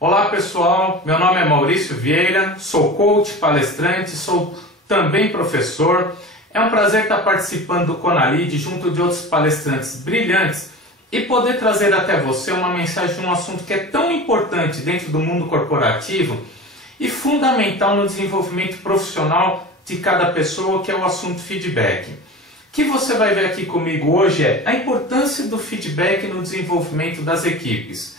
Olá pessoal, meu nome é Maurício Vieira, sou coach, palestrante, sou também professor. É um prazer estar participando do Conalid junto de outros palestrantes brilhantes e poder trazer até você uma mensagem de um assunto que é tão importante dentro do mundo corporativo e fundamental no desenvolvimento profissional de cada pessoa, que é o assunto feedback. O que você vai ver aqui comigo hoje é a importância do feedback no desenvolvimento das equipes.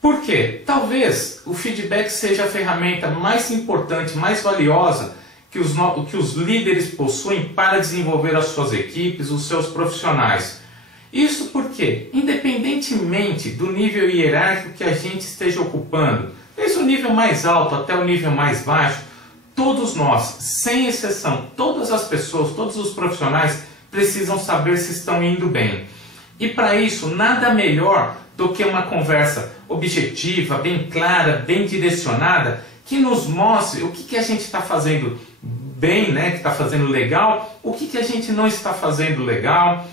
Por quê? Talvez o feedback seja a ferramenta mais importante, mais valiosa que os líderes possuem para desenvolver as suas equipes, os seus profissionais. Isso porque, independentemente do nível hierárquico que a gente esteja ocupando, desde o nível mais alto até o nível mais baixo, todos nós, sem exceção, todas as pessoas, todos os profissionais precisam saber se estão indo bem. E para isso, nada melhor do que uma conversa objetiva, bem clara, bem direcionada, que nos mostre o que a gente está fazendo bem, né, que está fazendo legal, o que a gente não está fazendo legal,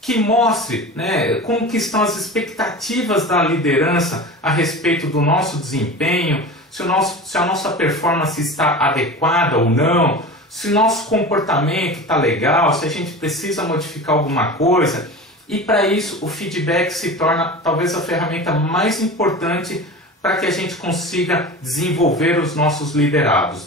que mostre, né, como que estão as expectativas da liderança a respeito do nosso desempenho, se a nossa performance está adequada ou não, se o nosso comportamento está legal, se a gente precisa modificar alguma coisa. E para isso o feedback se torna talvez a ferramenta mais importante para que a gente consiga desenvolver os nossos liderados.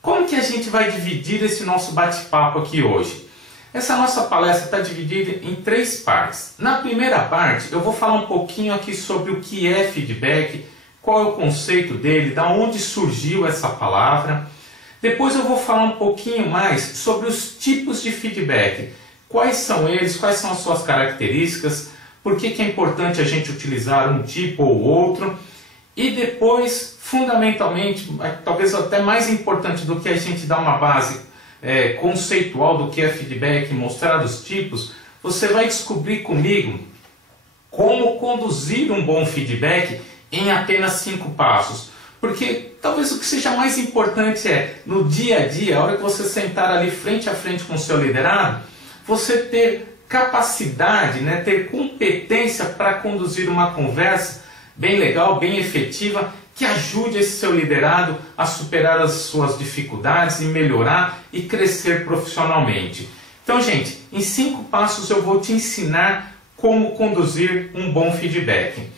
Como que a gente vai dividir esse nosso bate-papo aqui hoje? Essa nossa palestra está dividida em 3 partes. Na primeira parte eu vou falar um pouquinho aqui sobre o que é feedback, qual é o conceito dele, da onde surgiu essa palavra. Depois eu vou falar um pouquinho mais sobre os tipos de feedback. Quais são eles, quais são as suas características, por que é importante a gente utilizar um tipo ou outro. E depois, fundamentalmente, talvez até mais importante do que a gente dar uma base conceitual do que é feedback e mostrar os tipos, você vai descobrir comigo como conduzir um bom feedback em apenas 5 passos. Porque talvez o que seja mais importante é, no dia a dia, a hora que você sentar ali frente a frente com o seu liderado, você ter capacidade, né, ter competência para conduzir uma conversa bem legal, bem efetiva, que ajude esse seu liderado a superar as suas dificuldades e melhorar e crescer profissionalmente. Então, gente, em 5 passos eu vou te ensinar como conduzir um bom feedback.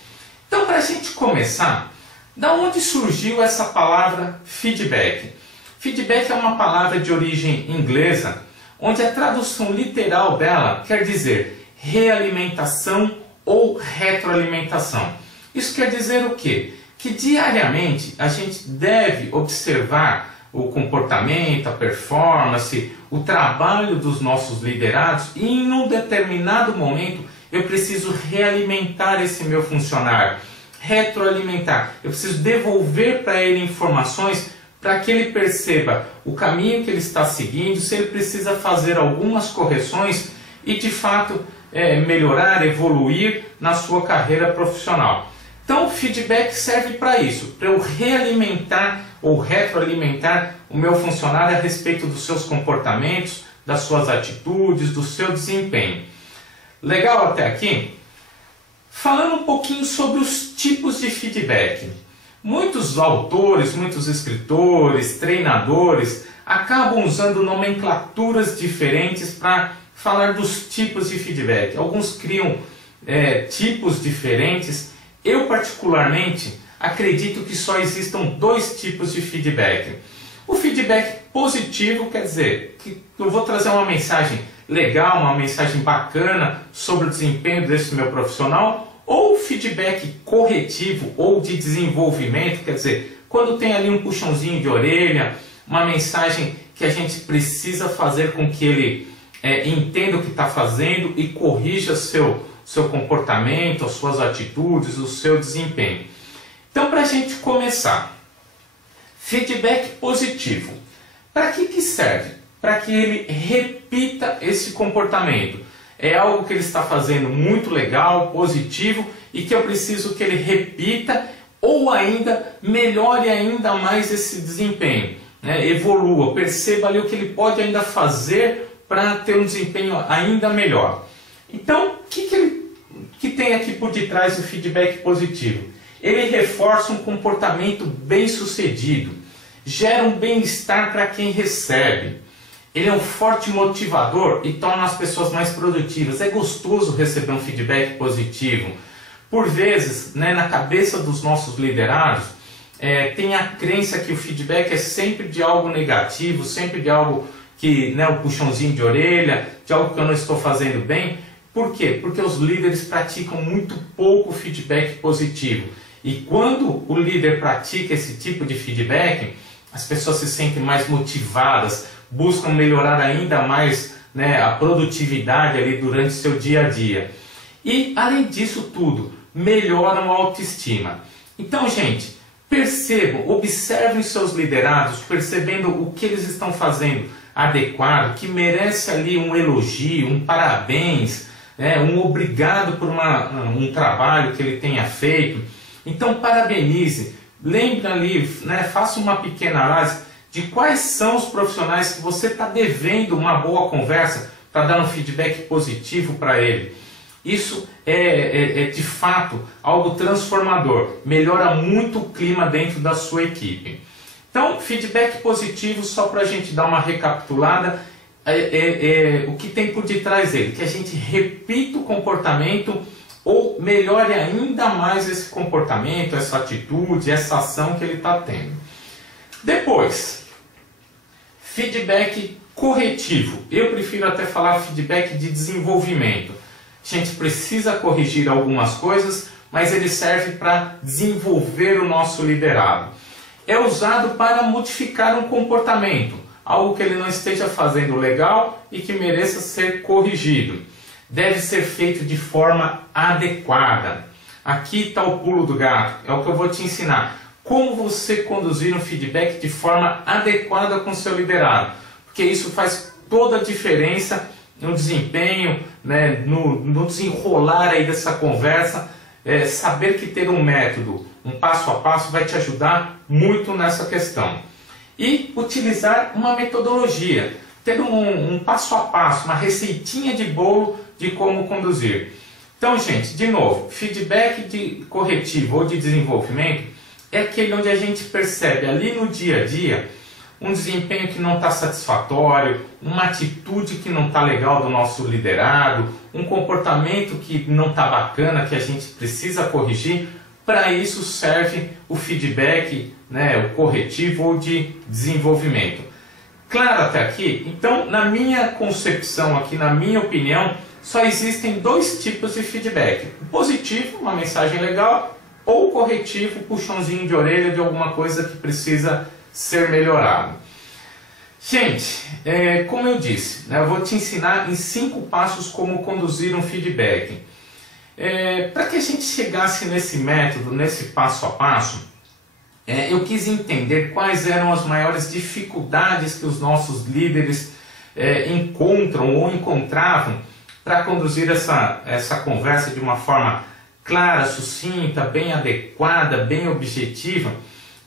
Então, para a gente começar, da onde surgiu essa palavra feedback? Feedback é uma palavra de origem inglesa, onde a tradução literal dela quer dizer realimentação ou retroalimentação. Isso quer dizer o quê? Que diariamente a gente deve observar o comportamento, a performance, o trabalho dos nossos liderados e em um determinado momento eu preciso realimentar esse meu funcionário, retroalimentar. Eu preciso devolver para ele informações para que ele perceba o caminho que ele está seguindo, se ele precisa fazer algumas correções e de fato melhorar, evoluir na sua carreira profissional. Então o feedback serve para isso, para eu realimentar ou retroalimentar o meu funcionário a respeito dos seus comportamentos, das suas atitudes, do seu desempenho. Legal até aqui? Falando um pouquinho sobre os tipos de feedback. Muitos autores, muitos escritores, treinadores acabam usando nomenclaturas diferentes para falar dos tipos de feedback. Alguns criam tipos diferentes. Eu particularmente acredito que só existam 2 tipos de feedback. O feedback positivo quer dizer que eu vou trazer uma mensagem legal, uma mensagem bacana sobre o desempenho desse meu profissional, ou feedback corretivo ou de desenvolvimento, quer dizer, quando tem ali um puxãozinho de orelha, uma mensagem que a gente precisa fazer com que ele entenda o que está fazendo e corrija seu comportamento, as suas atitudes, o seu desempenho. Então, para a gente começar, feedback positivo. Para que serve? Para que ele repita esse comportamento. É algo que ele está fazendo muito legal, positivo, e que eu preciso que ele repita ou ainda melhore ainda mais esse desempenho, né? Evolua, perceba ali o que ele pode ainda fazer para ter um desempenho ainda melhor. Então, o que tem aqui por detrás do feedback positivo? Ele reforça um comportamento bem-sucedido, gera um bem-estar para quem recebe. Ele é um forte motivador e torna as pessoas mais produtivas. É gostoso receber um feedback positivo. Por vezes, na cabeça dos nossos liderados, tem a crença que o feedback é sempre de algo negativo, sempre de algo que, um puxãozinho de orelha, de algo que eu não estou fazendo bem. Por quê? Porque os líderes praticam muito pouco feedback positivo. E quando o líder pratica esse tipo de feedback, as pessoas se sentem mais motivadas, buscam melhorar ainda mais a produtividade ali durante seu dia a dia. E além disso tudo, melhoram a autoestima. Então, gente, percebam, observem seus liderados, percebendo o que eles estão fazendo adequado, que merece ali um elogio, um parabéns, um obrigado por um trabalho que ele tenha feito. Então, parabenize, lembre ali, faça uma pequena análise de quais são os profissionais que você está devendo uma boa conversa para dar um feedback positivo para ele. Isso é de fato algo transformador, melhora muito o clima dentro da sua equipe. Então, feedback positivo, só para a gente dar uma recapitulada, o que tem por detrás dele, que a gente repita o comportamento ou melhore ainda mais esse comportamento, essa atitude, essa ação que ele está tendo. Depois, feedback corretivo. Eu prefiro até falar feedback de desenvolvimento. A gente precisa corrigir algumas coisas, mas ele serve para desenvolver o nosso liderado. É usado para modificar um comportamento, algo que ele não esteja fazendo legal e que mereça ser corrigido. Deve ser feito de forma adequada. Aqui está o pulo do gato, é o que eu vou te ensinar. Como você conduzir um feedback de forma adequada com o seu liderado. Porque isso faz toda a diferença no desempenho, no desenrolar aí dessa conversa. Saber que ter um método, um passo a passo, vai te ajudar muito nessa questão. E utilizar uma metodologia, ter um passo a passo, uma receitinha de bolo de como conduzir. Então, gente, de novo, feedback de corretivo ou de desenvolvimento é aquele onde a gente percebe ali no dia a dia um desempenho que não está satisfatório, uma atitude que não está legal do nosso liderado, um comportamento que não está bacana, que a gente precisa corrigir. Para isso serve o feedback, o corretivo ou de desenvolvimento. Claro até aqui? Então, na minha concepção aqui, na minha opinião, só existem dois tipos de feedback. O positivo, uma mensagem legal, ou o corretivo, puxãozinho de orelha de alguma coisa que precisa ser melhorado. Gente, como eu disse, eu vou te ensinar em 5 passos como conduzir um feedback. Para que a gente chegasse nesse método, nesse passo a passo, eu quis entender quais eram as maiores dificuldades que os nossos líderes encontram ou encontravam para conduzir essa conversa de uma forma clara, sucinta, bem adequada, bem objetiva.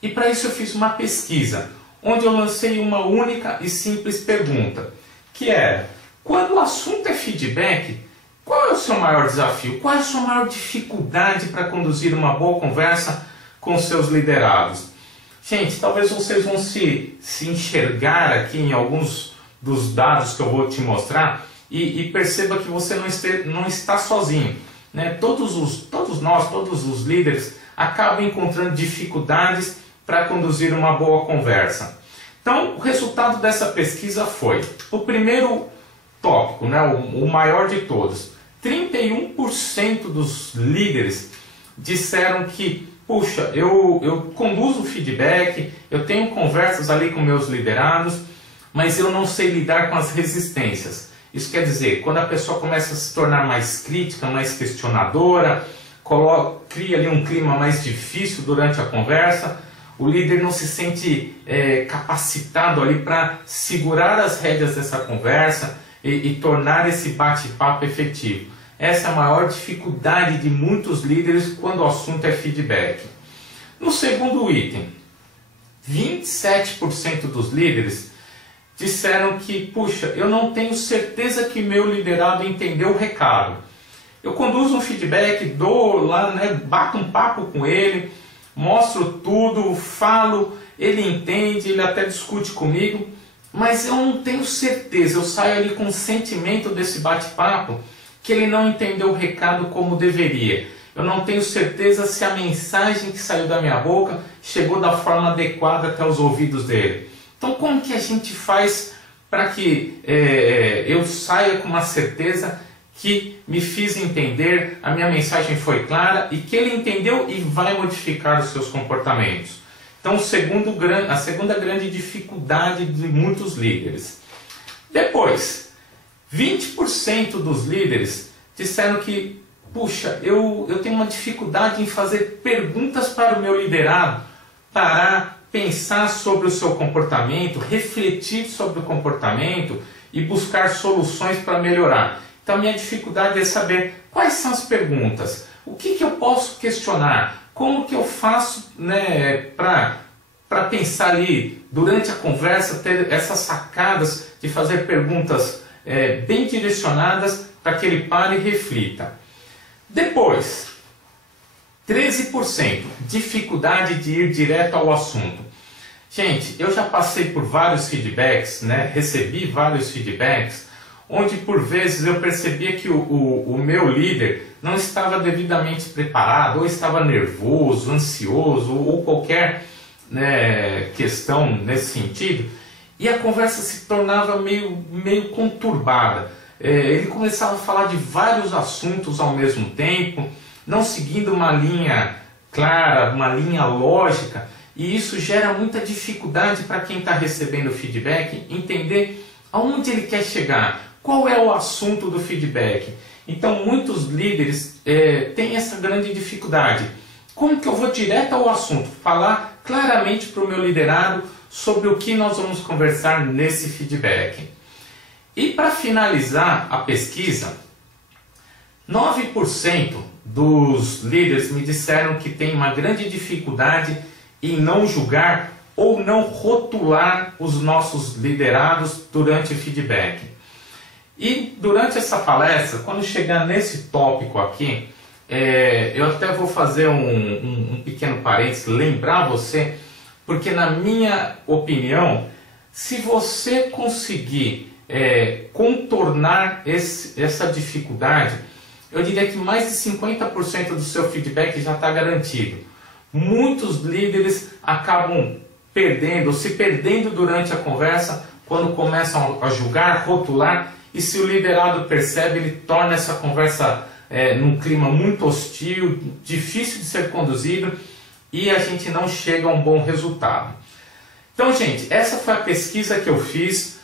E para isso eu fiz uma pesquisa, onde eu lancei uma única e simples pergunta, que era: quando o assunto é feedback, qual é o seu maior desafio? Qual é a sua maior dificuldade para conduzir uma boa conversa com seus liderados? Gente, talvez vocês vão se enxergar aqui em alguns dos dados que eu vou te mostrar e perceba que você não está sozinho. Todos nós, todos os líderes acabam encontrando dificuldades para conduzir uma boa conversa. Então, o resultado dessa pesquisa foi o primeiro tópico, o maior de todos. 31% dos líderes disseram que, puxa, eu conduzo feedback, eu tenho conversas ali com meus liderados, mas eu não sei lidar com as resistências. Isso quer dizer, quando a pessoa começa a se tornar mais crítica, mais questionadora, cria ali um clima mais difícil durante a conversa, o líder não se sente capacitado ali para segurar as rédeas dessa conversa e tornar esse bate-papo efetivo. Essa é a maior dificuldade de muitos líderes quando o assunto é feedback. No segundo item, 27% dos líderes disseram que, puxa, eu não tenho certeza que meu liderado entendeu o recado. Eu conduzo um feedback, dou lá, né, bato um papo com ele, mostro tudo, falo, ele entende, ele até discute comigo, mas eu não tenho certeza, eu saio ali com o sentimento desse bate-papo que ele não entendeu o recado como deveria. Eu não tenho certeza se a mensagem que saiu da minha boca chegou da forma adequada até os ouvidos dele. Então como que a gente faz para que eu saia com uma certeza que me fiz entender, a minha mensagem foi clara e que ele entendeu e vai modificar os seus comportamentos? Então a segunda grande dificuldade de muitos líderes. Depois, 20% dos líderes disseram que, puxa, eu tenho uma dificuldade em fazer perguntas para o meu liderado, parar, pensar sobre o seu comportamento, refletir sobre o comportamento e buscar soluções para melhorar. Então a minha dificuldade é saber quais são as perguntas, o que eu posso questionar, como que eu faço, né, para pensar ali durante a conversa, ter essas sacadas de fazer perguntas bem direcionadas para que ele pare e reflita. Depois, 13%, dificuldade de ir direto ao assunto. Gente, eu já passei por vários feedbacks, né? Recebi vários feedbacks, onde por vezes eu percebia que o meu líder não estava devidamente preparado, ou estava nervoso, ansioso, ou qualquer, né, questão nesse sentido, e a conversa se tornava meio conturbada. Ele começava a falar de vários assuntos ao mesmo tempo, não seguindo uma linha clara, uma linha lógica, e isso gera muita dificuldade para quem está recebendo o feedback entender aonde ele quer chegar, qual é o assunto do feedback. Então muitos líderes têm essa grande dificuldade. Como que eu vou direto ao assunto? Falar claramente para o meu liderado sobre o que nós vamos conversar nesse feedback. E para finalizar a pesquisa, 9% dos líderes me disseram que tem uma grande dificuldade em não julgar ou não rotular os nossos liderados durante o feedback. E durante essa palestra, quando chegar nesse tópico aqui, eu até vou fazer um pequeno parênteses, lembrar você, porque na minha opinião, se você conseguir contornar essa dificuldade, eu diria que mais de 50% do seu feedback já está garantido. Muitos líderes acabam se perdendo durante a conversa, quando começam a julgar, rotular, e se o liderado percebe, ele torna essa conversa num clima muito hostil, difícil de ser conduzido, e a gente não chega a um bom resultado. Então, gente, essa foi a pesquisa que eu fiz,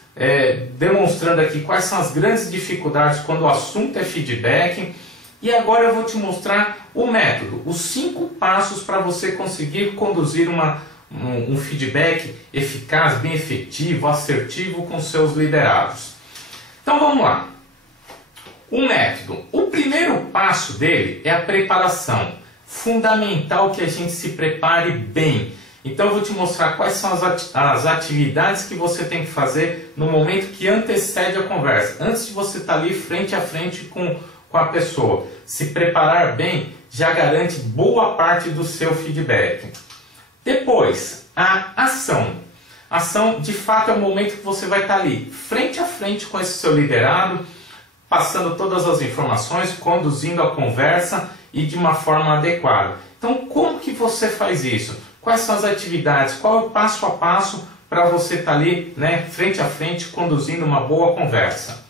demonstrando aqui quais são as grandes dificuldades quando o assunto é feedback. E agora eu vou te mostrar o método, os 5 passos para você conseguir conduzir um feedback eficaz, bem efetivo, assertivo com seus liderados. Então vamos lá. O método. O primeiro passo dele é a preparação. Fundamental que a gente se prepare bem. Então eu vou te mostrar quais são as atividades que você tem que fazer no momento que antecede a conversa, antes de você estar ali frente a frente com a pessoa. Se preparar bem já garante boa parte do seu feedback. Depois, a ação. Ação, de fato, é o momento que você vai estar ali, frente a frente com esse seu liderado, passando todas as informações, conduzindo a conversa e de uma forma adequada. Então, como que você faz isso? Quais são as atividades? Qual é o passo a passo para você estar ali, né, frente a frente, conduzindo uma boa conversa?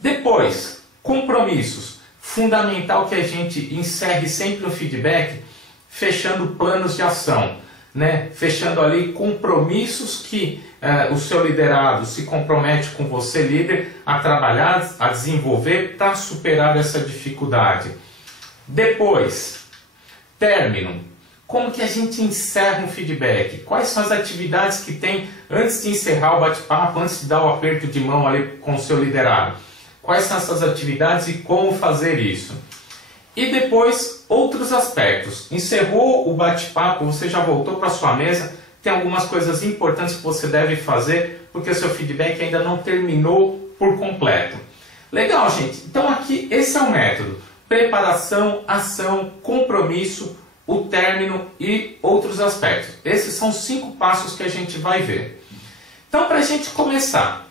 Depois, compromissos. Fundamental que a gente encerre sempre o feedback fechando planos de ação, né? Fechando ali compromissos que o seu liderado se compromete com você, líder, a trabalhar, a desenvolver para superar essa dificuldade. Depois, término. Como que a gente encerra um feedback? Quais são as atividades que tem antes de encerrar o bate-papo, antes de dar o aperto de mão ali com o seu liderado? Quais são essas atividades e como fazer isso? E depois, outros aspectos. Encerrou o bate-papo, você já voltou para sua mesa, tem algumas coisas importantes que você deve fazer, porque o seu feedback ainda não terminou por completo. Legal, gente. Então aqui, esse é o método. preparação, ação, compromisso, o término e outros aspectos. Esses são 5 passos que a gente vai ver. Então, para a gente começar,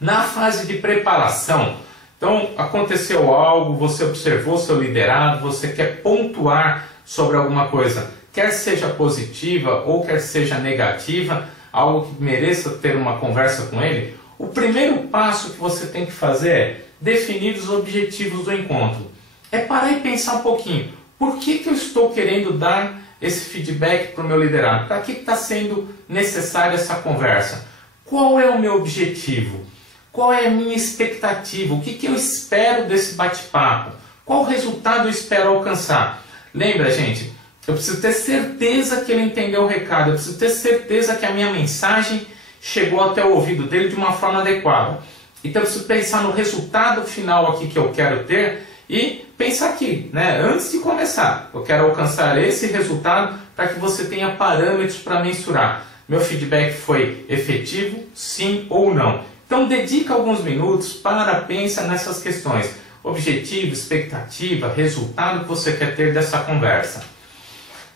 na fase de preparação, então aconteceu algo, você observou seu liderado, você quer pontuar sobre alguma coisa, quer seja positiva ou quer seja negativa, algo que mereça ter uma conversa com ele, o primeiro passo que você tem que fazer é definir os objetivos do encontro. É parar e pensar um pouquinho, por que eu estou querendo dar esse feedback para o meu liderado? Para que está sendo necessária essa conversa? Qual é o meu objetivo? Qual é a minha expectativa? O que eu espero desse bate-papo? Qual resultado eu espero alcançar? Lembra, gente, eu preciso ter certeza que ele entendeu o recado, eu preciso ter certeza que a minha mensagem chegou até o ouvido dele de uma forma adequada. Então eu preciso pensar no resultado final aqui que eu quero ter e pensar aqui, né? Antes de começar, eu quero alcançar esse resultado para que você tenha parâmetros para mensurar. Meu feedback foi efetivo, sim ou não? Então dedica alguns minutos para pensar nessas questões. Objetivo, expectativa, resultado que você quer ter dessa conversa.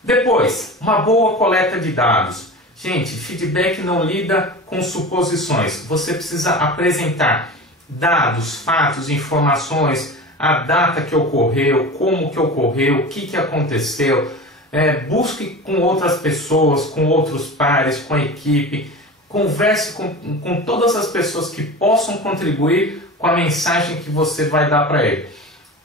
Depois, uma boa coleta de dados. Gente, feedback não lida com suposições. Você precisa apresentar dados, fatos, informações, a data que ocorreu, como que ocorreu, o que aconteceu. Busque com outras pessoas, com outros pares, com a equipe. Converse com todas as pessoas que possam contribuir com a mensagem que você vai dar para ele.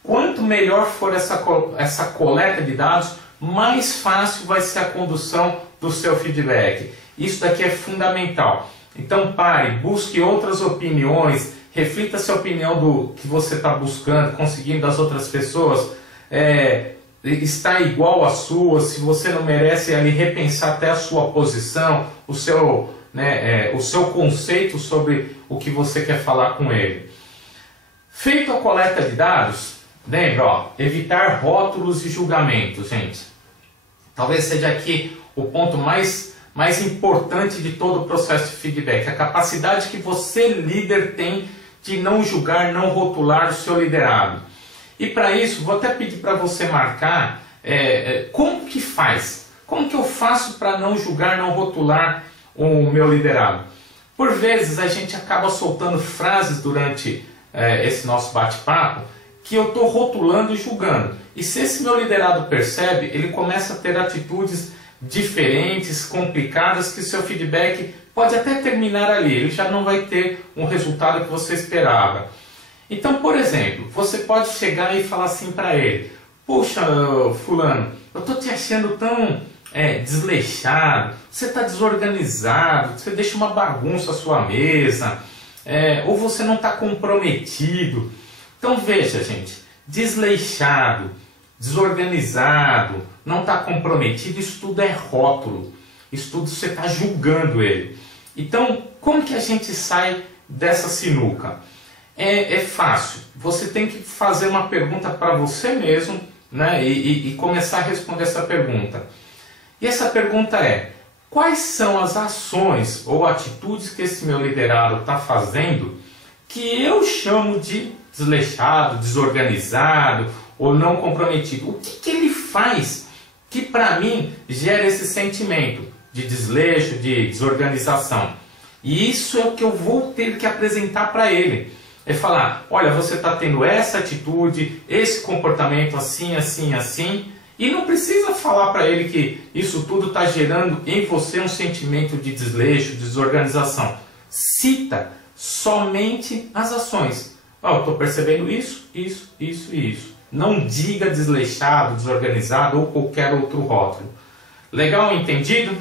Quanto melhor for essa coleta de dados, mais fácil vai ser a condução do seu feedback. Isso daqui é fundamental. Então pare, busque outras opiniões, reflita se a opinião do que você está buscando, conseguindo das outras pessoas, está igual à sua, se você não merece ali repensar até a sua posição, o seu conceito sobre o que você quer falar com ele. Feito a coleta de dados, lembra, evitar rótulos e julgamentos, gente. Talvez seja aqui o ponto mais importante de todo o processo de feedback, a capacidade que você, líder, tem de não julgar, não rotular o seu liderado. E para isso, vou até pedir para você marcar como que faz, como que eu faço para não julgar, não rotular o meu liderado. Por vezes a gente acaba soltando frases durante esse nosso bate-papo que eu estou rotulando e julgando. E se esse meu liderado percebe, ele começa a ter atitudes diferentes, complicadas, que seu feedback pode até terminar ali, ele já não vai ter um resultado que você esperava. Então, por exemplo, você pode chegar e falar assim para ele: poxa, fulano, eu estou te achando tão desleixado, você está desorganizado, você deixa uma bagunça a sua mesa, ou você não está comprometido. Então veja, gente, desleixado, desorganizado, não está comprometido, isso tudo é rótulo, isso tudo você está julgando ele. Então, como que a gente sai dessa sinuca? É fácil, você tem que fazer uma pergunta para você mesmo, né, e começar a responder essa pergunta. E essa pergunta é: quais são as ações ou atitudes que esse meu liderado está fazendo que eu chamo de desleixado, desorganizado ou não comprometido? O que ele faz que para mim gera esse sentimento de desleixo, de desorganização? E isso é o que eu vou ter que apresentar para ele. É falar: olha, você está tendo essa atitude, esse comportamento assim, assim, assim. E não precisa falar para ele que isso tudo está gerando em você um sentimento de desleixo, de desorganização. Cita somente as ações. Eu estou percebendo isso, isso, isso e isso. Não diga desleixado, desorganizado ou qualquer outro rótulo. Legal, entendido?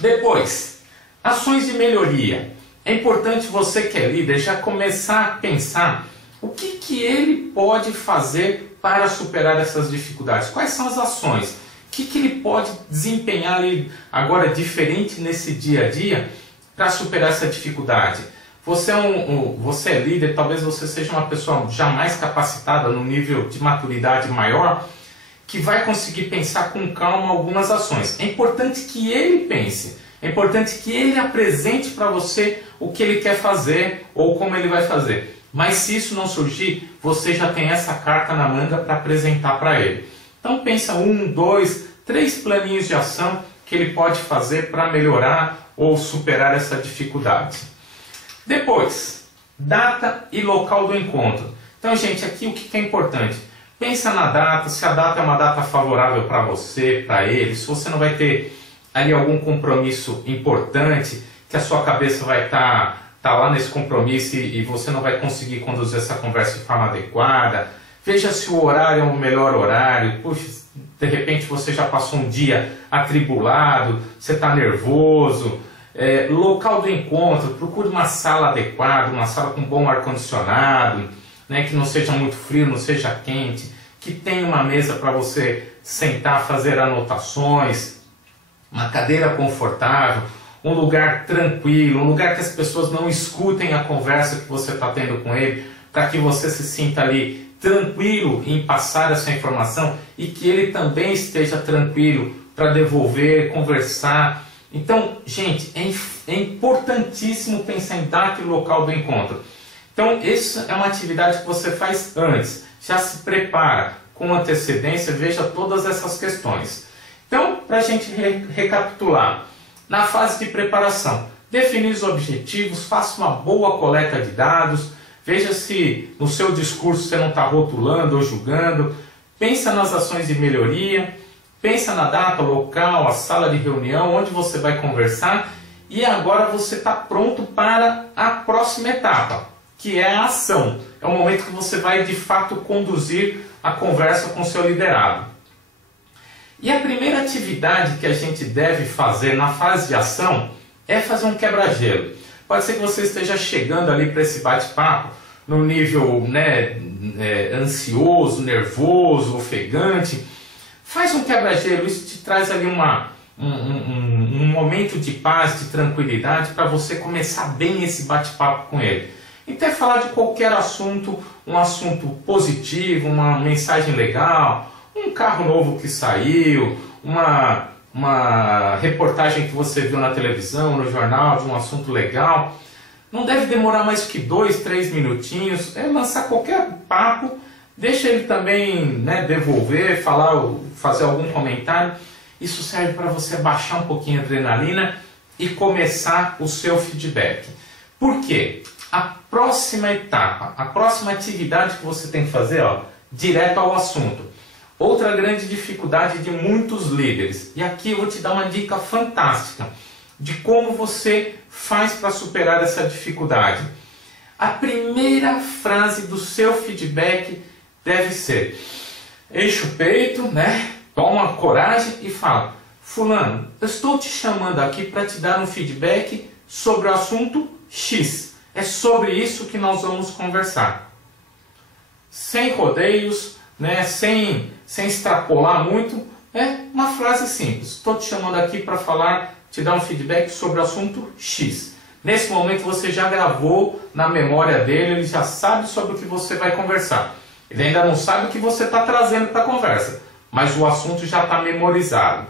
Depois, ações de melhoria. É importante você que é líder já começar a pensar o que ele pode fazer para superar essas dificuldades. Quais são as ações? O que ele pode desempenhar ali agora diferente nesse dia a dia para superar essa dificuldade? Você é líder, talvez você seja uma pessoa já mais capacitada, no nível de maturidade maior, que vai conseguir pensar com calma algumas ações. É importante que ele pense, é importante que ele apresente para você o que ele quer fazer ou como ele vai fazer. Mas se isso não surgir, você já tem essa carta na manga para apresentar para ele. Então pensa 1, 2, 3 planinhos de ação que ele pode fazer para melhorar ou superar essa dificuldade. Depois, data e local do encontro. Então, gente, aqui o que é importante? Pensa na data, se a data é uma data favorável para você, para ele, se você não vai ter ali algum compromisso importante, que a sua cabeça vai estar lá nesse compromisso e você não vai conseguir conduzir essa conversa de forma adequada. Veja se o horário é o melhor horário. Puxa, de repente você já passou um dia atribulado, você está nervoso. Local do encontro, procure uma sala adequada, uma sala com bom ar-condicionado, né, que não seja muito frio, não seja quente, que tenha uma mesa para você sentar, fazer anotações, uma cadeira confortável, um lugar tranquilo, um lugar que as pessoas não escutem a conversa que você está tendo com ele, para que você se sinta ali tranquilo em passar essa informação e que ele também esteja tranquilo para devolver, conversar. Então, gente, é importantíssimo pensar em data e local do encontro. Então, isso é uma atividade que você faz antes, já se prepara com antecedência, veja todas essas questões. Então, para a gente recapitular, na fase de preparação, definir os objetivos, faça uma boa coleta de dados, veja se no seu discurso você não está rotulando ou julgando, pensa nas ações de melhoria, pensa na data, local, a sala de reunião, onde você vai conversar, e agora você está pronto para a próxima etapa, que é a ação. É o momento que você vai de fato conduzir a conversa com o seu liderado. E a primeira atividade que a gente deve fazer na fase de ação é fazer um quebra-gelo. Pode ser que você esteja chegando ali para esse bate-papo no nível ansioso, nervoso, ofegante. Faz um quebra-gelo, isso te traz ali um momento de paz, de tranquilidade para você começar bem esse bate-papo com ele. Então é falar de qualquer assunto, um assunto positivo, uma mensagem legal, um carro novo que saiu, uma reportagem que você viu na televisão, no jornal, de um assunto legal. Não deve demorar mais que 2, 3 minutinhos, é lançar qualquer papo, deixa ele também devolver, fazer algum comentário. Isso serve para você baixar um pouquinho a adrenalina e começar o seu feedback. Por quê? A próxima etapa, a próxima atividade que você tem que fazer, direto ao assunto. Outra grande dificuldade de muitos líderes, e aqui eu vou te dar uma dica fantástica de como você faz para superar essa dificuldade. A primeira frase do seu feedback deve ser: enche o peito, toma coragem e fala: fulano, eu estou te chamando aqui para te dar um feedback sobre o assunto X. É sobre isso que nós vamos conversar. Sem rodeios, sem extrapolar muito, é uma frase simples. Estou te chamando aqui para te dar um feedback sobre o assunto X. Nesse momento você já gravou na memória dele, ele já sabe sobre o que você vai conversar. Ele ainda não sabe o que você está trazendo para a conversa, mas o assunto já está memorizado.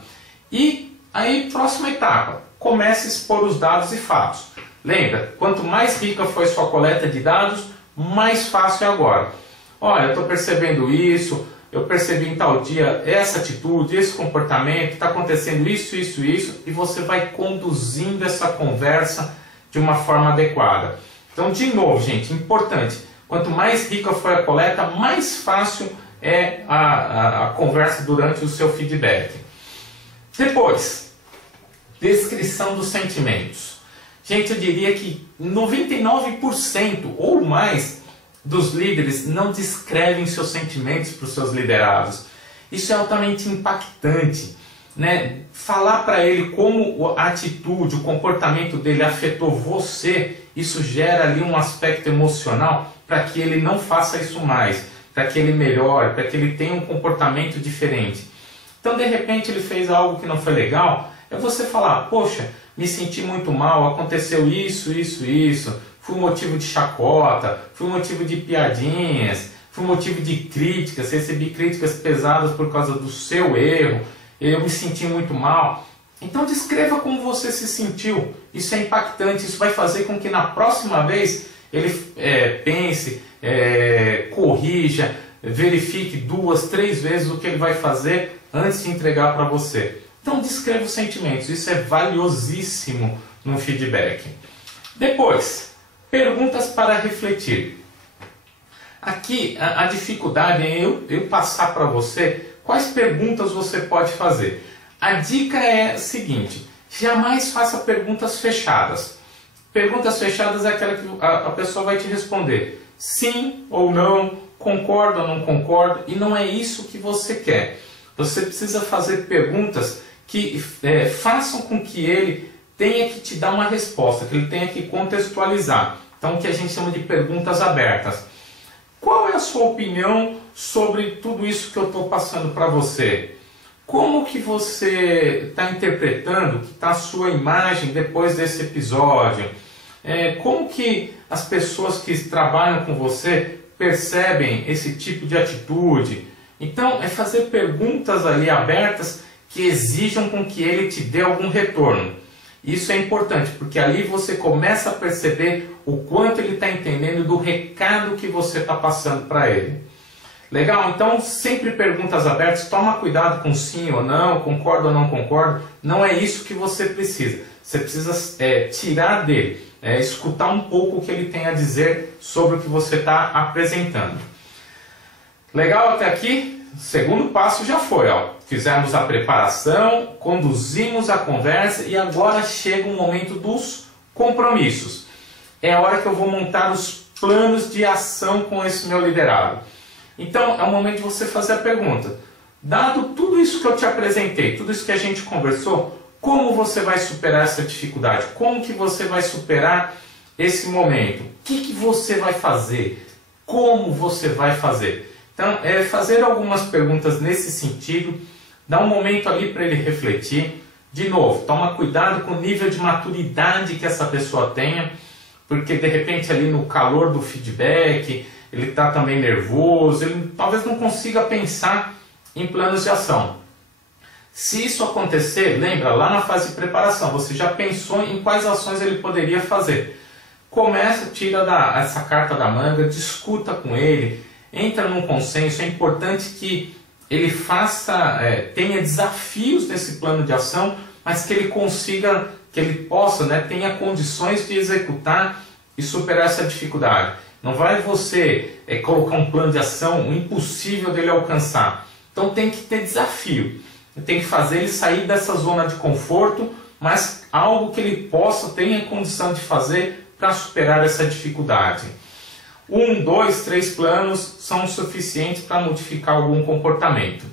E aí, próxima etapa, comece a expor os dados e fatos. Lembra, quanto mais rica foi sua coleta de dados, mais fácil é agora. Olha, eu estou percebendo isso, eu percebi em tal dia essa atitude, esse comportamento, está acontecendo isso, isso, isso, e você vai conduzindo essa conversa de uma forma adequada. Então, de novo, gente, importante, quanto mais rica for a coleta, mais fácil é a conversa durante o seu feedback. Depois, descrição dos sentimentos. Gente, eu diria que 99% ou mais dos líderes não descrevem seus sentimentos para os seus liderados. Isso é altamente impactante, Falar para ele como a atitude, o comportamento dele afetou você, isso gera ali um aspecto emocional para que ele não faça isso mais, para que ele melhore, para que ele tenha um comportamento diferente. Então, de repente, ele fez algo que não foi legal, é você falar: poxa, me senti muito mal, aconteceu isso, isso, isso, fui motivo de chacota, fui motivo de piadinhas, fui motivo de críticas, recebi críticas pesadas por causa do seu erro, eu me senti muito mal. Então descreva como você se sentiu, isso é impactante, isso vai fazer com que na próxima vez ele pense, corrija, verifique 2, 3 vezes o que ele vai fazer antes de entregar para você. Então descreva os sentimentos, isso é valiosíssimo no feedback. Depois, perguntas para refletir. Aqui a dificuldade é eu passar para você quais perguntas você pode fazer. A dica é a seguinte: jamais faça perguntas fechadas. Perguntas fechadas é aquela que a pessoa vai te responder sim ou não, concordo ou não concordo, e não é isso que você quer. Você precisa fazer perguntas que façam com que ele tenha que te dar uma resposta, que ele tenha que contextualizar. Então, o que a gente chama de perguntas abertas. Qual é a sua opinião sobre tudo isso que eu estou passando para você? Como que você está interpretando que está a sua imagem depois desse episódio? Como que as pessoas que trabalham com você percebem esse tipo de atitude? Então, é fazer perguntas ali abertas que exijam com que ele te dê algum retorno. Isso é importante, porque ali você começa a perceber o quanto ele está entendendo do recado que você está passando para ele. Legal? Então, sempre perguntas abertas. Toma cuidado com sim ou não, concordo ou não concordo. Não é isso que você precisa. Você precisa tirar dele, escutar um pouco o que ele tem a dizer sobre o que você está apresentando. Legal até aqui? O segundo passo já foi, ó. Fizemos a preparação, conduzimos a conversa e agora chega o momento dos compromissos. É a hora que eu vou montar os planos de ação com esse meu liderado. Então é o momento de você fazer a pergunta: dado tudo isso que eu te apresentei, tudo isso que a gente conversou, como você vai superar essa dificuldade? Como que você vai superar esse momento? O que você vai fazer? Como você vai fazer? Então, fazer algumas perguntas nesse sentido, dá um momento ali para ele refletir. De novo, toma cuidado com o nível de maturidade que essa pessoa tenha, porque de repente ali no calor do feedback, ele está também nervoso, ele talvez não consiga pensar em planos de ação. Se isso acontecer, lembra, lá na fase de preparação, você já pensou em quais ações ele poderia fazer. Começa, tira essa carta da manga, discuta com ele, entra num consenso. É importante que ele tenha desafios nesse plano de ação, mas que ele consiga, que ele possa, tenha condições de executar e superar essa dificuldade. Não vai você colocar um plano de ação impossível dele alcançar. Então tem que ter desafio. Tem que fazer ele sair dessa zona de conforto, mas algo que ele tenha condição de fazer para superar essa dificuldade. 1, 2, 3 planos são suficientes para modificar algum comportamento.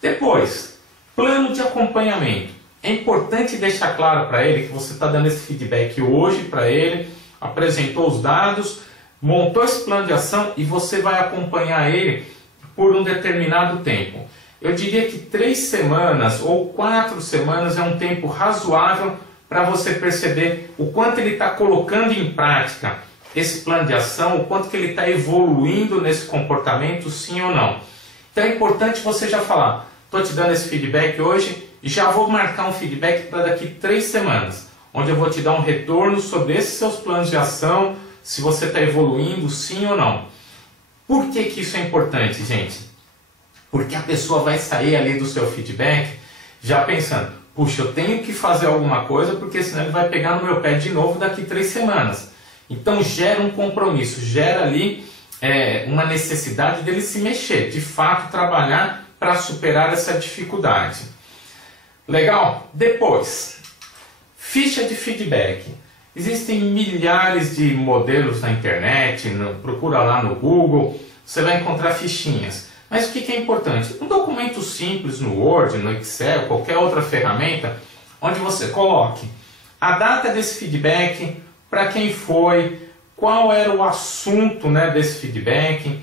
Depois, plano de acompanhamento. É importante deixar claro para ele que você está dando esse feedback hoje para ele, apresentou os dados, montou esse plano de ação e você vai acompanhar ele por um determinado tempo. Eu diria que 3 semanas ou 4 semanas é um tempo razoável para você perceber o quanto ele está colocando em prática esse plano de ação, o quanto que ele está evoluindo nesse comportamento, sim ou não. Então é importante você já falar: estou te dando esse feedback hoje e já vou marcar um feedback para daqui 3 semanas, onde eu vou te dar um retorno sobre esses seus planos de ação, se você está evoluindo, sim ou não. Por que isso é importante, gente? Porque a pessoa vai sair ali do seu feedback já pensando: puxa, eu tenho que fazer alguma coisa, porque senão ele vai pegar no meu pé de novo daqui 3 semanas. Então gera um compromisso, gera ali uma necessidade dele se mexer, de fato trabalhar para superar essa dificuldade. Legal? Depois, ficha de feedback. Existem milhares de modelos na internet, procura lá no Google, você vai encontrar fichinhas. Mas o que é importante? Um documento simples no Word, no Excel, qualquer outra ferramenta, onde você coloque a data desse feedback, para quem foi, qual era o assunto desse feedback,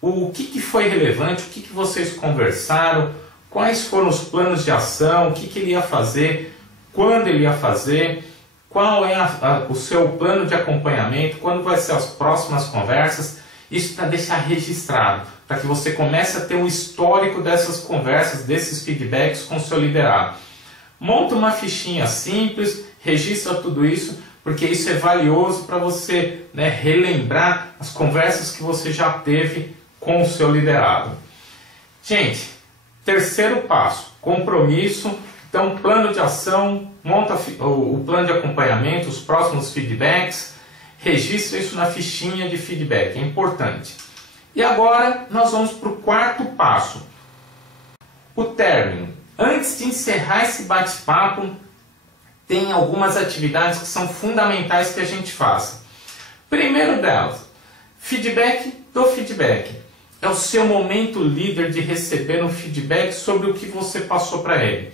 o que foi relevante, o que vocês conversaram, quais foram os planos de ação, o que ele ia fazer, quando ele ia fazer, qual é o seu plano de acompanhamento, quando vai ser as próximas conversas. Isso para deixar registrado, para que você comece a ter um histórico dessas conversas, desses feedbacks com o seu liderado. Monta uma fichinha simples, registra tudo isso, porque isso é valioso para você, né, relembrar as conversas que você já teve com o seu liderado. Gente, terceiro passo, compromisso. Então, plano de ação, monta o plano de acompanhamento, os próximos feedbacks, registra isso na fichinha de feedback, é importante. E agora nós vamos para o quarto passo, o término. Antes de encerrar esse bate-papo, tem algumas atividades que são fundamentais que a gente faça. Primeiro delas, feedback do feedback. É o seu momento líder de receber um feedback sobre o que você passou para ele.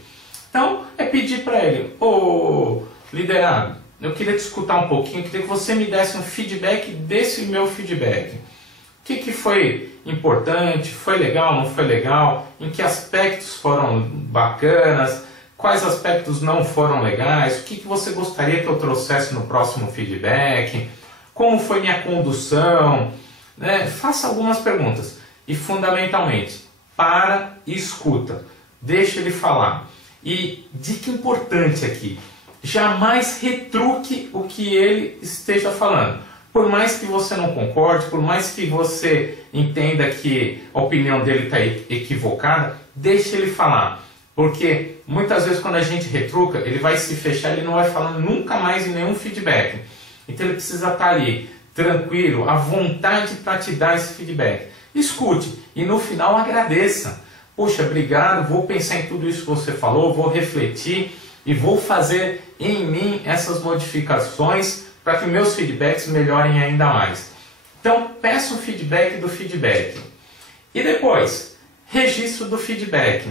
Então, é pedir para ele, ô liderado, eu queria te escutar um pouquinho, queria que você me desse um feedback desse meu feedback. O que foi importante, foi legal, não foi legal, em que aspectos foram bacanas, quais aspectos não foram legais, o que você gostaria que eu trouxesse no próximo feedback, como foi minha condução, né? Faça algumas perguntas e, fundamentalmente, para e escuta, deixa ele falar. E dica importante aqui, jamais retruque o que ele esteja falando. Por mais que você não concorde, por mais que você entenda que a opinião dele está equivocada, deixe ele falar. Porque muitas vezes quando a gente retruca, ele vai se fechar, ele não vai falar nunca mais em nenhum feedback. Então ele precisa estar ali, tranquilo, à vontade para te dar esse feedback. Escute e no final agradeça. Poxa, obrigado, vou pensar em tudo isso que você falou, vou refletir e vou fazer em mim essas modificações para que meus feedbacks melhorem ainda mais. Então, peça o feedback do feedback. E depois, registro do feedback.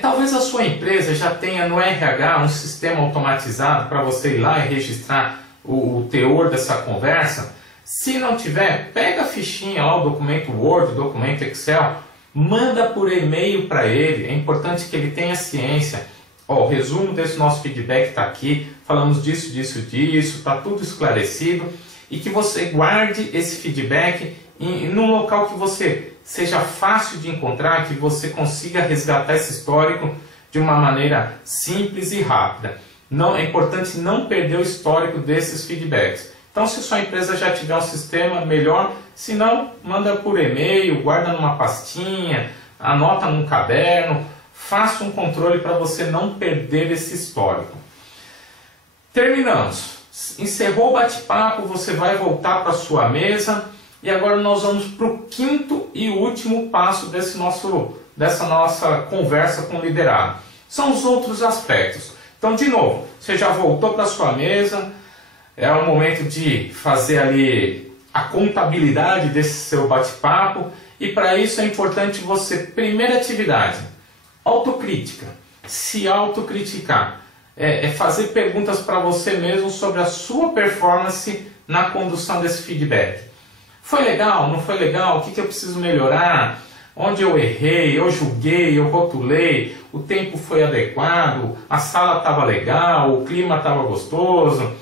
Talvez a sua empresa já tenha no RH um sistema automatizado para você ir lá e registrar o teor dessa conversa. Se não tiver, pega a fichinha lá, o documento Word, o documento Excel, manda por e-mail para ele. É importante que ele tenha ciência. O resumo desse nosso feedback está aqui, falamos disso, disso, disso, está tudo esclarecido, e que você guarde esse feedback num local que você seja fácil de encontrar, que você consiga resgatar esse histórico de uma maneira simples e rápida. Não, é importante não perder o histórico desses feedbacks. Então, se sua empresa já tiver um sistema, melhor. Se não, manda por e-mail, guarda numa pastinha, anota num caderno. Faça um controle para você não perder esse histórico. Terminamos. Encerrou o bate-papo, você vai voltar para a sua mesa. E agora nós vamos para o quinto e último passo dessa nossa conversa com o liderado. São os outros aspectos. Então, de novo, você já voltou para a sua mesa. É o momento de fazer ali a contabilidade desse seu bate-papo. E para isso é importante você, primeira atividade, autocrítica. Se autocriticar. É fazer perguntas para você mesmo sobre a sua performance na condução desse feedback. Foi legal? Não foi legal? O que eu preciso melhorar? Onde eu errei? Eu julguei? Eu rotulei? O tempo foi adequado? A sala estava legal? O clima estava gostoso?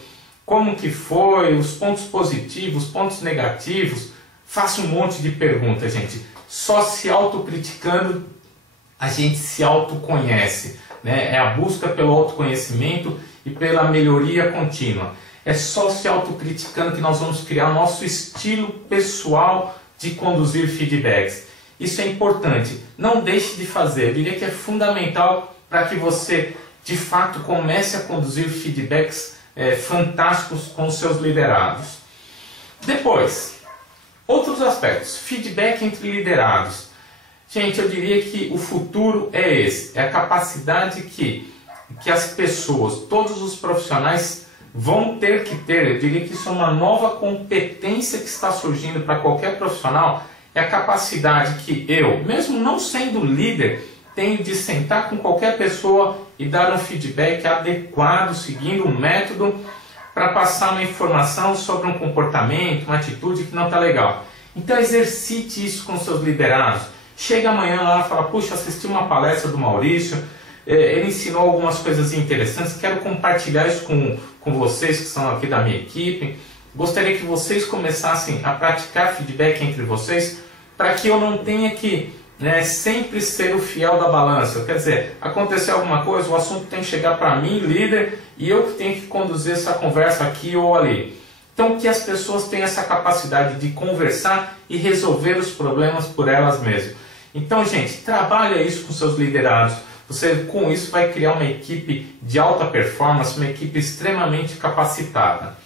Como que foi? Os pontos positivos, pontos negativos? Faça um monte de perguntas, gente. Só se autocriticando a gente se autoconhece, né? É a busca pelo autoconhecimento e pela melhoria contínua. É só se autocriticando que nós vamos criar o nosso estilo pessoal de conduzir feedbacks. Isso é importante. Não deixe de fazer. Eu diria que é fundamental para que você, de fato, comece a conduzir feedbacks fantásticos com os seus liderados. Depois, outros aspectos. Feedback entre liderados. Gente, eu diria que o futuro é esse. É a capacidade que as pessoas, todos os profissionais vão ter que ter. Eu diria que isso é uma nova competência que está surgindo para qualquer profissional. É a capacidade que eu, mesmo não sendo líder, tenho de sentar com qualquer pessoa e dar um feedback adequado, seguindo um método para passar uma informação sobre um comportamento, uma atitude que não está legal. Então exercite isso com seus liderados. Chega amanhã lá e fala, puxa, assisti uma palestra do Maurício, ele ensinou algumas coisas interessantes, quero compartilhar isso com vocês que são aqui da minha equipe. Gostaria que vocês começassem a praticar feedback entre vocês, para que eu não tenha que né, sempre ser o fiel da balança. Quer dizer, aconteceu alguma coisa, o assunto tem que chegar para mim, líder, e eu que tenho que conduzir essa conversa aqui ou ali. Então, que as pessoas tenham essa capacidade de conversar e resolver os problemas por elas mesmas. Então, gente, trabalha isso com seus liderados. Você, com isso, vai criar uma equipe de alta performance, uma equipe extremamente capacitada.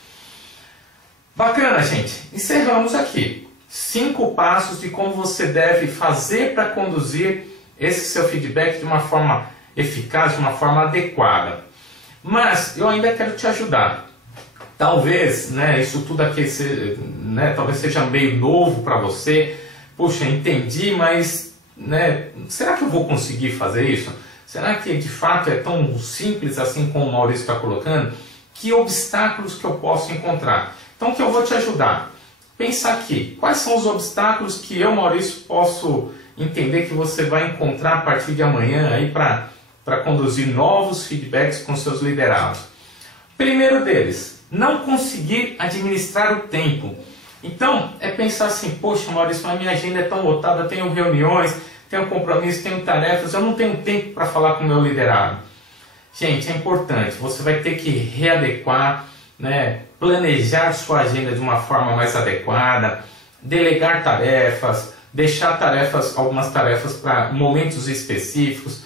Bacana, gente. Encerramos aqui. 5 passos de como você deve fazer para conduzir esse seu feedback de uma forma eficaz, de uma forma adequada. Mas eu ainda quero te ajudar. Talvez, né, isso tudo aqui talvez seja meio novo para você. Puxa, entendi, mas né, será que eu vou conseguir fazer isso? Será que de fato é tão simples assim como o Maurício está colocando? Que obstáculos que eu posso encontrar? Então, o que eu vou te ajudar? Pensa aqui, quais são os obstáculos que eu, Maurício, posso entender que você vai encontrar a partir de amanhã aí para conduzir novos feedbacks com seus liderados? Primeiro deles, não conseguir administrar o tempo. Então, é pensar assim, poxa, Maurício, a minha agenda é tão lotada, tenho reuniões, tenho compromissos, tenho tarefas, eu não tenho tempo para falar com o meu liderado. Gente, é importante, você vai ter que readequar, né, planejar sua agenda de uma forma mais adequada, delegar tarefas, deixar algumas tarefas para momentos específicos,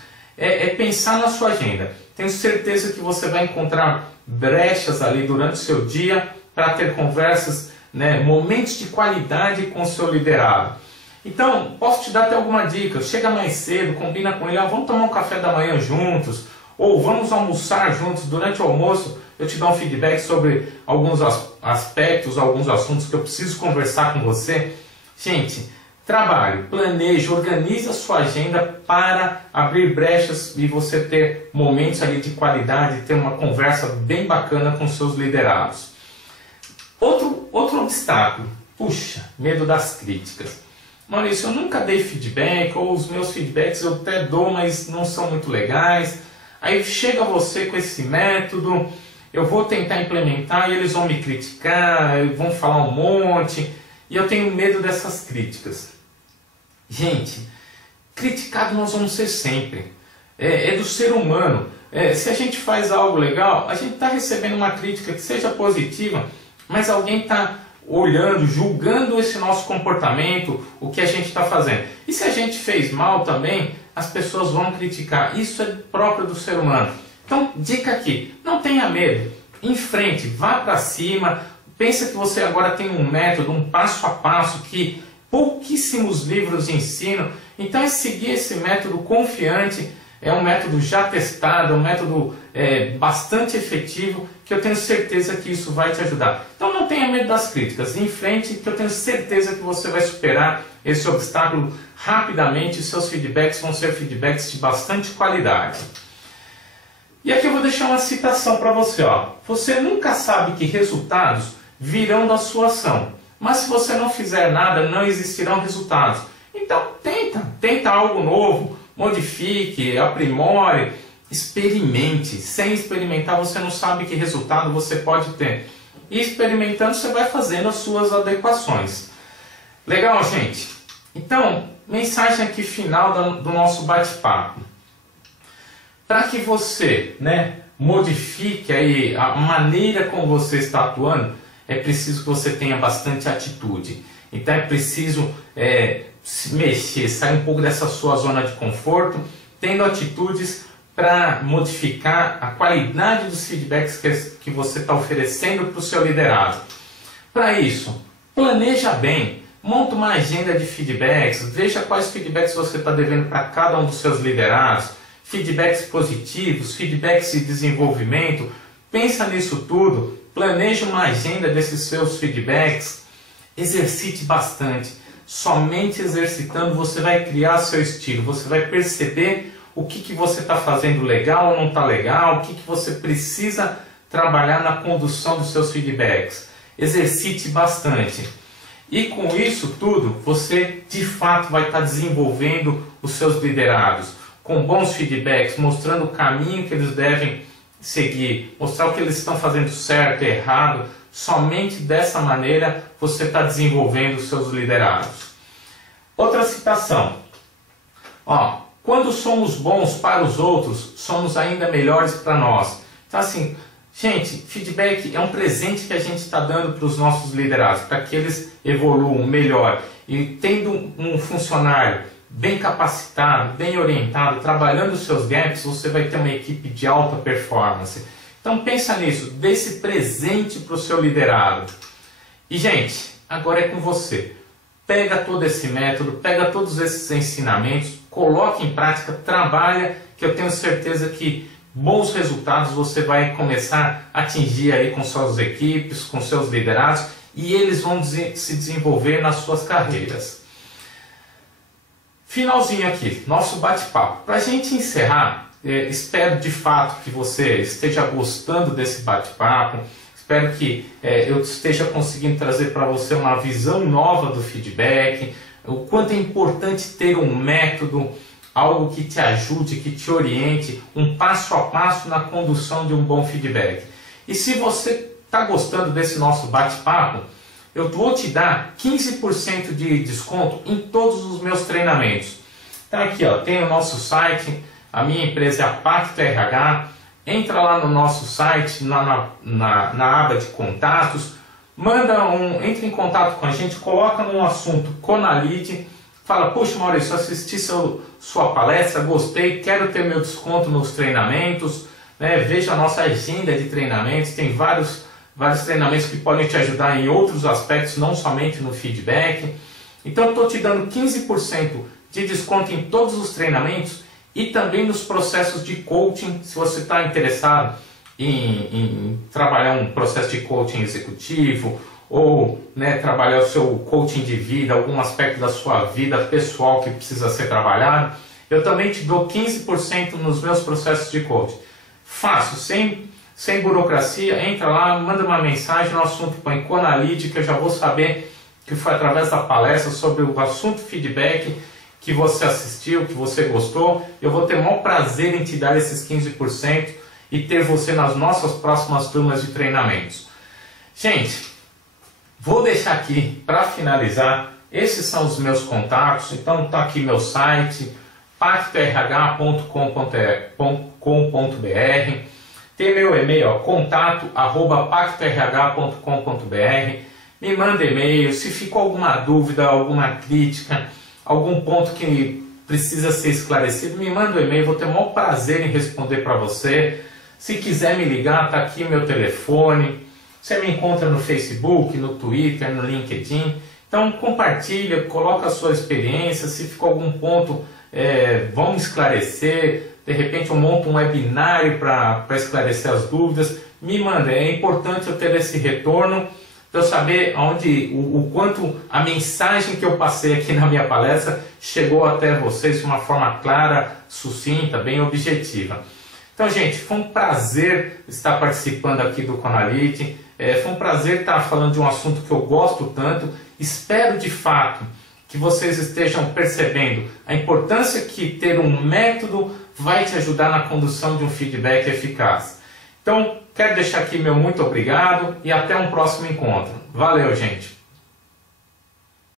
pensar na sua agenda. Tenho certeza que você vai encontrar brechas ali durante o seu dia para ter conversas, né, momentos de qualidade com o seu liderado. Então, posso te dar até alguma dica. Chega mais cedo, combina com ele, vamos tomar um café da manhã juntos, ou vamos almoçar juntos. Durante o almoço eu te dou um feedback sobre alguns aspectos, alguns assuntos que eu preciso conversar com você. Gente, trabalhe, planeje, organize a sua agenda para abrir brechas e você ter momentos ali de qualidade, ter uma conversa bem bacana com seus liderados. Outro obstáculo, puxa, medo das críticas. Maurício, eu nunca dei feedback, ou os meus feedbacks eu até dou, mas não são muito legais. Aí chega você com esse método, eu vou tentar implementar e eles vão me criticar, vão falar um monte, e eu tenho medo dessas críticas. Gente, criticado nós vamos ser sempre. É do ser humano. Se a gente faz algo legal, a gente está recebendo uma crítica que seja positiva, mas alguém está olhando, julgando esse nosso comportamento, o que a gente está fazendo. E se a gente fez mal também, as pessoas vão criticar. Isso é próprio do ser humano. Então, dica aqui, não tenha medo, em frente, vá para cima, pensa que você agora tem um método, um passo a passo que pouquíssimos livros ensinam. Então é seguir esse método confiante, é um método já testado, um método bastante efetivo, que eu tenho certeza que isso vai te ajudar. Então não tenha medo das críticas, em frente, que eu tenho certeza que você vai superar esse obstáculo rapidamente e seus feedbacks vão ser feedbacks de bastante qualidade. E aqui eu vou deixar uma citação para você. Você nunca sabe que resultados virão da sua ação, mas se você não fizer nada, não existirão resultados. Então tenta algo novo, modifique, aprimore, experimente. Sem experimentar você não sabe que resultado você pode ter. E experimentando você vai fazendo as suas adequações. Legal, gente? Então, mensagem aqui final do nosso bate-papo. Para que você, modifique aí a maneira como você está atuando, é preciso que você tenha bastante atitude. Então é preciso se mexer, sair um pouco dessa sua zona de conforto, tendo atitudes para modificar a qualidade dos feedbacks que você está oferecendo para o seu liderado. Para isso, planeja bem, monta uma agenda de feedbacks, veja quais feedbacks você está devendo para cada um dos seus liderados, feedbacks positivos, feedbacks de desenvolvimento, pensa nisso tudo, planeje uma agenda desses seus feedbacks, exercite bastante. Somente exercitando você vai criar seu estilo, você vai perceber o que você está fazendo legal ou não está legal, o que você precisa trabalhar na condução dos seus feedbacks. Exercite bastante. E com isso tudo, você de fato vai estar desenvolvendo os seus liderados, com bons feedbacks, mostrando o caminho que eles devem seguir, mostrar o que eles estão fazendo certo e errado. Somente dessa maneira você está desenvolvendo os seus liderados. Outra citação. Ó, quando somos bons para os outros, somos ainda melhores para nós. Então assim, gente, feedback é um presente que a gente está dando para os nossos liderados, para que eles evoluam melhor. E tendo um funcionário bem capacitado, bem orientado, trabalhando os seus gaps, você vai ter uma equipe de alta performance. Então pensa nisso, dê esse presente para o seu liderado. E gente, agora é com você. Pega todo esse método, pega todos esses ensinamentos, coloque em prática, trabalha, que eu tenho certeza que bons resultados você vai começar a atingir aí com suas equipes, com seus liderados, e eles vão se desenvolver nas suas carreiras. Finalzinho aqui, nosso bate-papo. Para a gente encerrar, espero de fato que você esteja gostando desse bate-papo. Espero que eu esteja conseguindo trazer para você uma visão nova do feedback, o quanto é importante ter um método, algo que te ajude, que te oriente, um passo a passo na condução de um bom feedback. E se você está gostando desse nosso bate-papo, eu vou te dar 15% de desconto em todos os meus treinamentos. Então aqui ó, tem o nosso site, a minha empresa é a Pacto RH. Entra lá no nosso site, na aba de contatos, entre em contato com a gente, coloca no assunto Conalid, fala, poxa Maurício, assisti sua palestra, gostei, quero ter meu desconto nos treinamentos, né? Veja a nossa agenda de treinamentos, tem vários treinamentos que podem te ajudar em outros aspectos, não somente no feedback. Então eu estou te dando 15% de desconto em todos os treinamentos e também nos processos de coaching, se você está interessado em trabalhar um processo de coaching executivo ou trabalhar o seu coaching de vida, algum aspecto da sua vida pessoal que precisa ser trabalhado, eu também te dou 15% nos meus processos de coaching. Fácil, sem burocracia, entra lá, manda uma mensagem no assunto, põe Conalid, que eu já vou saber que foi através da palestra sobre o assunto feedback que você assistiu, que você gostou. Eu vou ter o maior prazer em te dar esses 15% e ter você nas nossas próximas turmas de treinamentos. Gente, vou deixar aqui para finalizar, esses são os meus contatos, então está aqui meu site, pactorh.com.br, tem meu e-mail, contato@pactorh.com.br, me manda e-mail, se ficou alguma dúvida, alguma crítica, algum ponto que precisa ser esclarecido, me manda um e-mail, vou ter o maior prazer em responder para você. Se quiser me ligar, está aqui meu telefone, você me encontra no Facebook, no Twitter, no LinkedIn. Então compartilha, coloca a sua experiência, se ficou algum ponto, vamos esclarecer, de repente eu monto um webinário para esclarecer as dúvidas, me manda, é importante eu ter esse retorno, para eu saber o quanto a mensagem que eu passei aqui na minha palestra chegou até vocês de uma forma clara, sucinta, bem objetiva. Então, gente, foi um prazer estar participando aqui do Conalid, foi um prazer estar falando de um assunto que eu gosto tanto. Espero de fato que vocês estejam percebendo a importância que ter um método vai te ajudar na condução de um feedback eficaz. Então, quero deixar aqui meu muito obrigado e até um próximo encontro. Valeu, gente!